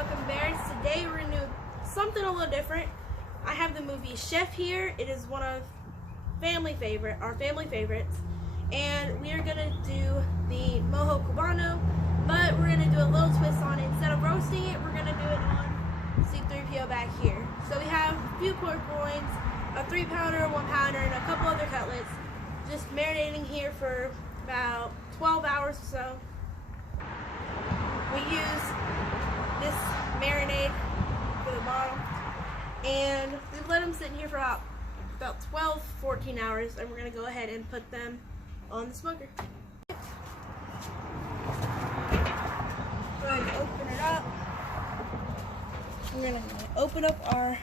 welcome bears. Today we're going to do something a little different. I have the movie Chef here. It is one of our family favorites. And we are going to do the mojo Cubano, but we're going to do a little twist on it. Instead of roasting it, we're going to do it on C3PO back here. So we have a few pork loins, a 3-pounder, 1-pounder, and a couple other cutlets. Just marinating here for about 12 hours or so. We use this marinade for the bottom, and we let them sit in here for about 12-14 hours, and we're going to go ahead and put them on the smoker. Go ahead and open it up. We're going to open up our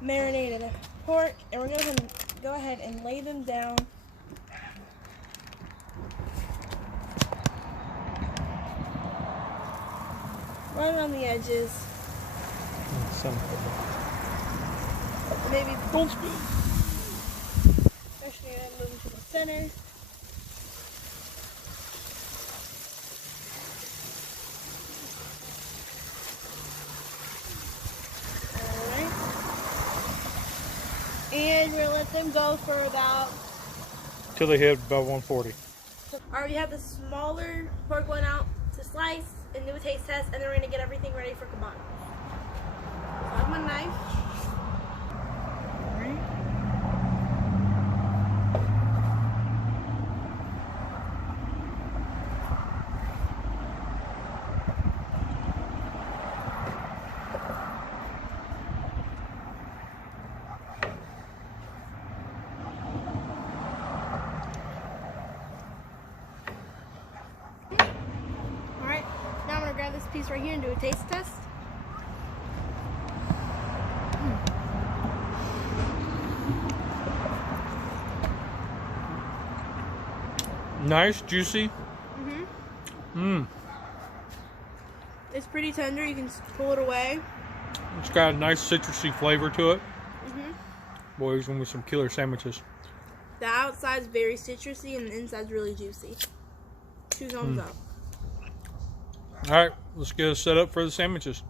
marinated pork, and we're going to go ahead and lay them down right on the edges. Maybe don't spill. Especially when I move to the center. Alright. And we're gonna let them go for about till they hit about 140. Alright, we have the smaller pork one out to slice and do a taste test, and then we're going to get everything ready for Cubano. So I have my knife. Grab this piece right here and do a taste test. Nice, juicy. It's pretty tender. You can pull it away. It's got a nice citrusy flavor to it. Boys, when with some killer sandwiches. The outside's very citrusy and the inside's really juicy. 2 thumbs up. Alright, let's get us set up for the sandwiches.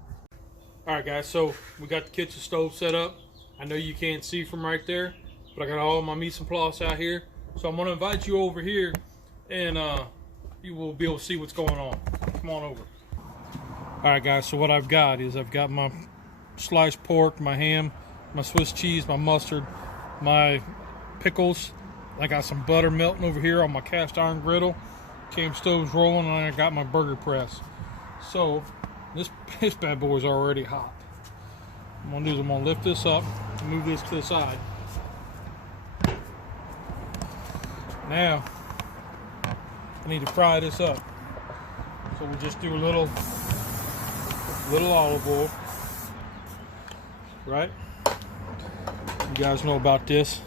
Alright guys, so we got the kitchen stove set up. I know you can't see from right there, but I got all my mise en place out here. So I'm going to invite you over here, and you will be able to see what's going on. Come on over. Alright guys, so what I've got is I've got my sliced pork, my ham, my Swiss cheese, my mustard, my pickles. I got some butter melting over here on my cast iron griddle. Cam stove's rolling, and I got my burger press. So this bad boy is already hot. What I'm gonna do is I'm gonna lift this up and move this to the side. Now I need to fry this up. So we'll just do a little olive oil. Right? You guys know about this.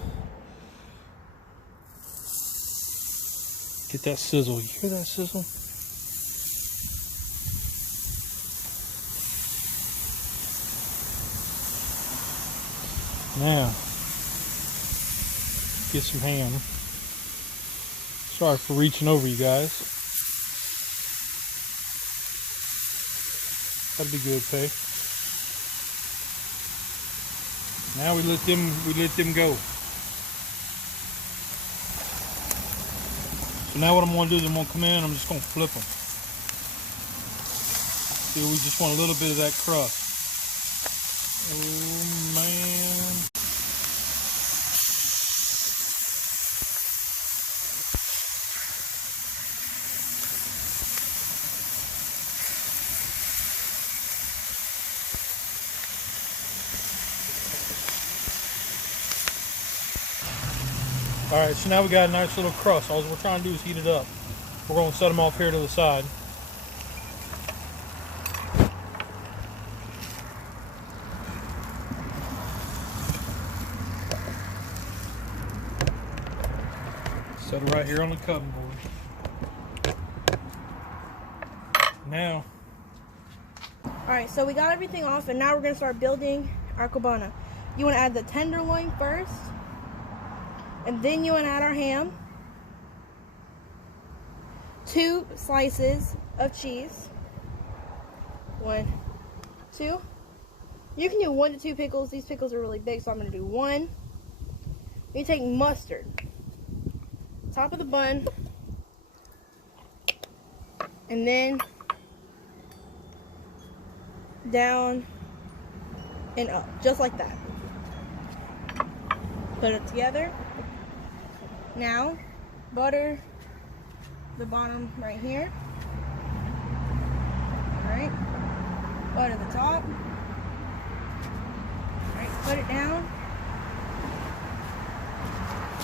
Get that sizzle. You hear that sizzle? Now, get some ham. Sorry for reaching over, you guys. That'd be good, pay. Now we let them go. So now what I'm going to do is I'm going to come in and I'm just going to flip them. See, we just want a little bit of that crust. Oh, man. Alright, so now we got a nice little crust. All we're trying to do is heat it up. We're going to set them off here to the side. Set it right here on the cutting board. Now. Alright, so we got everything off, and now we're going to start building our Cubano. You want to add the tenderloin first. And then you want to add our ham, 2 slices of cheese, 1, 2. You can do 1 to 2 pickles. These pickles are really big, so I'm going to do 1. You take mustard. Top of the bun. And then down and up, just like that. Put it together. Now, butter the bottom right here. Alright. Butter the top. Alright, put it down.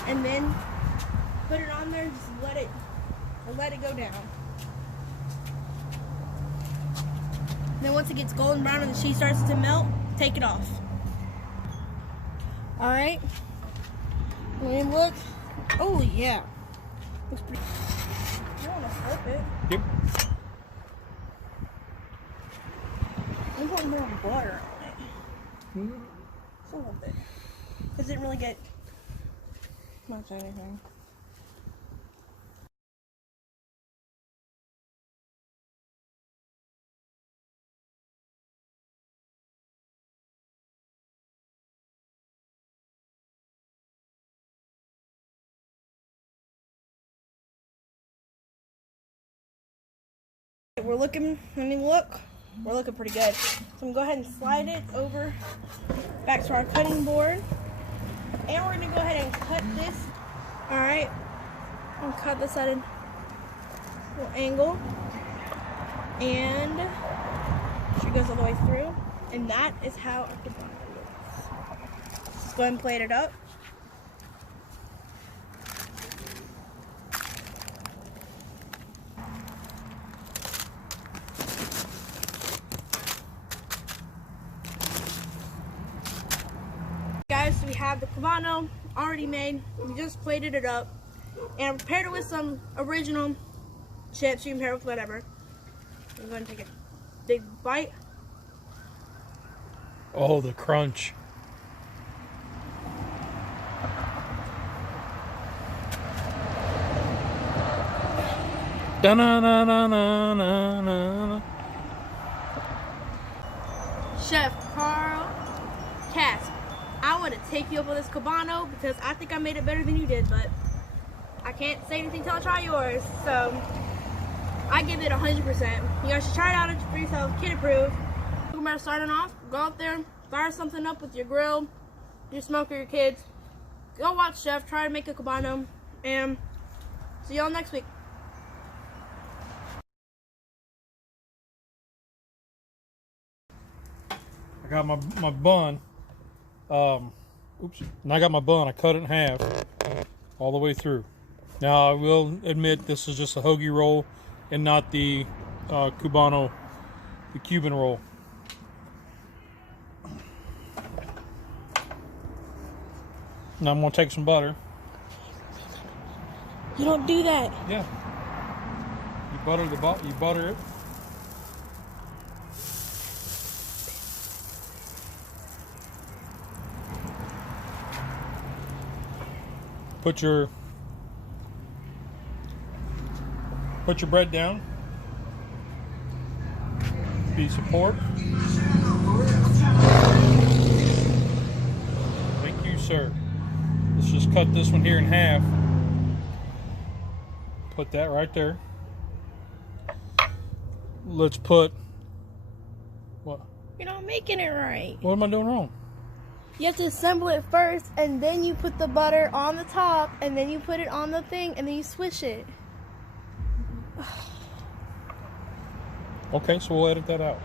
And then put it on there and just let it go down. Then once it gets golden brown and the cheese starts to melt, take it off. Alright. And look. Oh yeah. Looks pretty. You don't want to flip it. Yep. We want more butter on it. Just a little bit. It didn't really get much anything. We're looking pretty good. So I'm gonna go ahead and slide it over back to our cutting board. And we're gonna go ahead and cut this. Alright. I'll cut this at a little angle. And she goes all the way through. And that is how our Cubano looks. Let's go ahead and plate it up. Guys, so we have the Cubano already made. We just plated it up and prepared it with some original chips. You can pair it with whatever. I'm going to take a big bite. Oh, the crunch. Da-na-na-na-na-na-na. Chef Carl Cass, I want to take you up on this Cubano because I think I made it better than you did, but I can't say anything till I try yours. So I give it 100%. You guys should try it out for yourself, kid approved. We're starting off. Go out there, fire something up with your grill, your smoker, your kids. Go watch Chef, try to make a Cubano, and see y'all next week. I got my bun. Oops. And I got my bun. I cut it in half all the way through. Now I will admit this is just a hoagie roll and not the Cubano, the Cuban roll. Now I'm gonna take some butter. You don't do that. Yeah. You butter it. Put your bread down. Piece of pork. Thank you, sir. Let's just cut this one here in half. Put that right there. Let's put what? You're not making it right. What am I doing wrong? You have to assemble it first, and then you put the butter on the top, and then you put it on the thing, and then you swish it. Okay, so we'll edit that out.